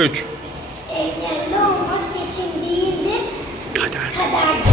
3. Engelli olmak için değildir, kader. kaderdir.